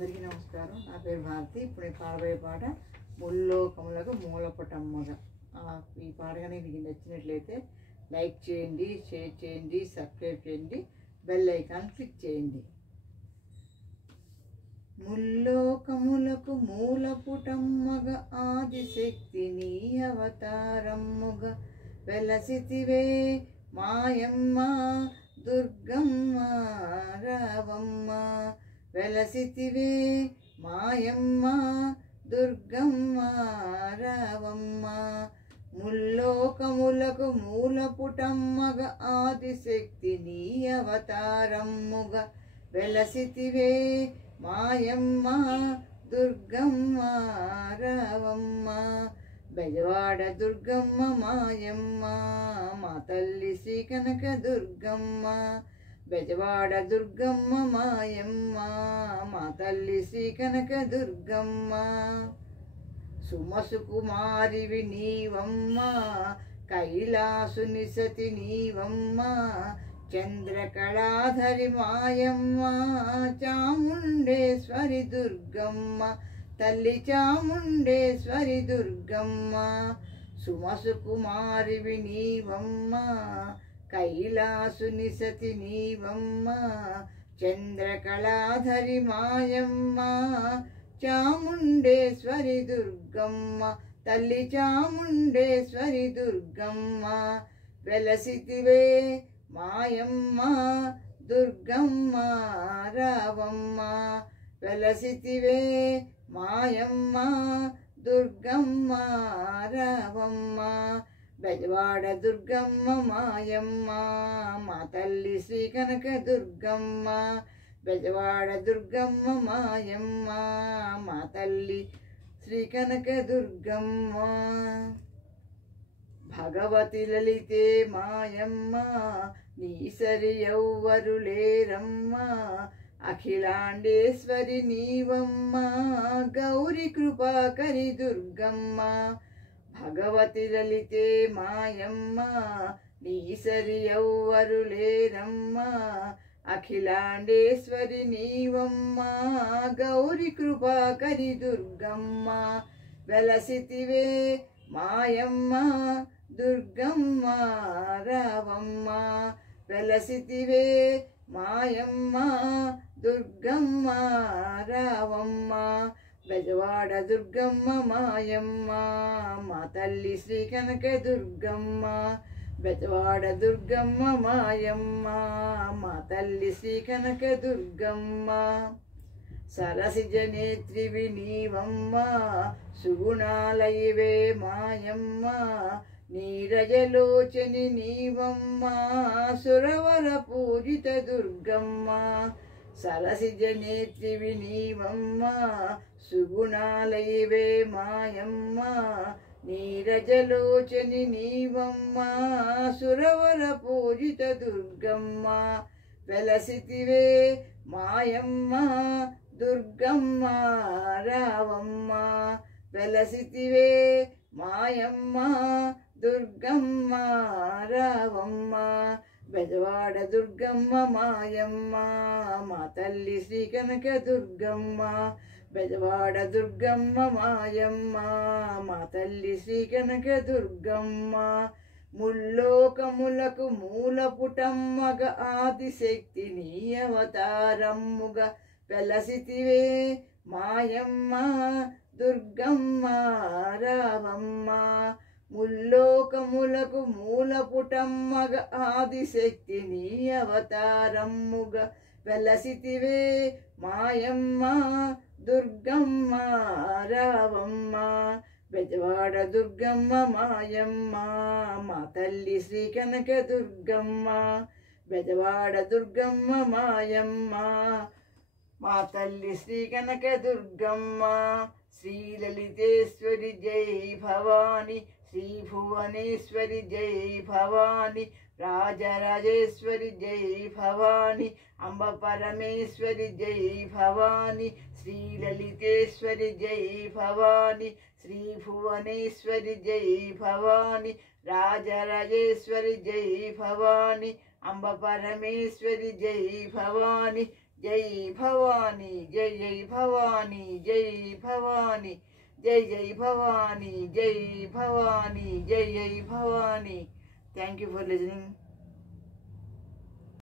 అందరికీ నమస్కారం. నా పేరు భారతి. ఇప్పుడు నేను పాడబోయే పాట ముల్లోకములకు మూలపుటమ్మగా. ఈ పాట కానీ మీకు నచ్చినట్లయితే లైక్ చేయండి, షేర్ చేయండి, సబ్స్క్రైబ్ చేయండి, బెల్ ఐకాన్ క్లిక్ చేయండి. ముల్లోకములకు మూలపుటమ్మగా ఆదిశక్తి నీ అవతారమ్ముగా వెలసితివే మాయమ్మ దుర్గమ్మ రావమ్మ. వెలసితివే మాయమ్మ దుర్గమ్మ రావమ్మ. ముల్లోకములకు మూలపుటమ్మగా ఆదిశక్తి నీ అవతారమ్ముగా వెలసితివే మాయమ్మ దుర్గమ్మ రావమ్మ. బెజవాడ దుర్గమ్మ మాయమ్మ మా తల్లి శ్రీ కనక దుర్గమ్మ. బెజవాడ దుర్గమ్మ మాయమ్మ మా తల్లి శ్రీ కనక దుర్గమ్మ. సుమసుకుమారివి నీవమ్మ కైలాసుని సతి నీవమ్మ. చంద్రకళాధరి మాయమ్మ చాముండేశ్వరి దుర్గమ్మ. తల్లి చాముండేశ్వరి దుర్గమ్మ. సుమసుకుమారివి నీవమ్మ కైలాసుని సతి నీవమ్మ. చంద్రకళాధరి మాయమ్మ చాముండేశ్వరి దుర్గమ్మ. తల్లి చాముండేశ్వరి దుర్గమ్మ. వెలసితివే మాయమ్మ దుర్గమ్మ రావమ్మ. వెలసితివే మాయమ్మ దుర్గమ్మ రావమ్మ. బెజవాడ దుర్గమ్మ మాయమ్మ మా తల్లి శ్రీ కనక దుర్గమ్మ. బెజవాడ దుర్గమ్మ మాయమ్మ మా తల్లి శ్రీ కనక దుర్గమ్మ. భగవతి లలితే మాయమ్మ నీ సరి ఎవ్వరు లేరమ్మ. అఖిలాండేశ్వరి నీవమ్మ గౌరి కృపాకరి దుర్గమ్మ. భగవతి లలితే మాయమ్మ నీ సరి ఎవ్వరు లేరమ్మ. అఖిలాండేశ్వరి నీవమ్మ గౌరి కృపాకరి దుర్గమ్మ. వెలసితివే మాయమ్మ దుర్గమ్మ రావమ్మ. వెలసితివే మాయమ్మ దుర్గమ్మ రావమ్మ. బెజవాడ దుర్గమ్మ మాయమ్మ మా తల్లి శ్రీ కనక దుర్గమ్మ. బెజవాడ దుర్గమ్మ మాయమ్మ మా తల్లి శ్రీ కనక దుర్గమ్మ. సరసిజ నేత్రివి నీవమ్మ సుగుణాలయివే మాయమ్మ. నీరజలోచని నీవమ్మ సురవర పూజిత దుర్గమ్మ. సరసిజ నేత్రివి నీవమ్మ సుగుణాలయివే మాయమ్మ. నీరజలోచని నీవమ్మ సురవర పూజిత దుర్గమ్మ. వెలసితివే మాయమ్మ దుర్గమ్మ రావమ్మ. వెలసితివే మాయమ్మ దుర్గమ్మ రావమ్మ. బెజవాడ దుర్గమ్మ మాయమ్మ మా తల్లి శ్రీ కనక దుర్గమ్మ. బెజవాడ దుర్గమ్మ మాయమ్మ మా తల్లి శ్రీ కనక దుర్గమ్మ. ముల్లోకములకు మూలపుటమ్మగా ఆదిశక్తి నీ అవతారమ్ముగా వెలసితివే మాయమ్మ దుర్గమ్మ రావమ్మ. ముల్లోకములకు మూలపుటమ్మగా ఆదిశక్తి నీ అవతారమ్ముగా వెలసితివే మాయమ్మ దుర్గమ్మ రావమ్మ. బెజవాడ దుర్గమ్మ మాయమ్మ మా తల్లి శ్రీ కనక దుర్గమ్మ. బెజవాడ దుర్గమ్మ మాయమ్మ మా తల్లి శ్రీ కనక దుర్గమ్మ. శ్రీ లలితేశ్వరి జై భవాని. శ్రీ భువనేశ్వరి జై భవాని. రాజరాజేశ్వరి జై భవాని. అంబ పరమేశ్వరి జై భవాని. శ్రీ లలితేశ్వరి జై భవాని. శ్రీ భువనేశ్వరి జై భవాని. రాజరాజేశ్వరి జై భవాని. అంబ పరమేశ్వరి జై భవాని. జై భవానీ, జై జై భవానీ, జై భవానీ, జై జై భవానీ, జై భవానీ, జై జై Bhavani. Thank you for listening.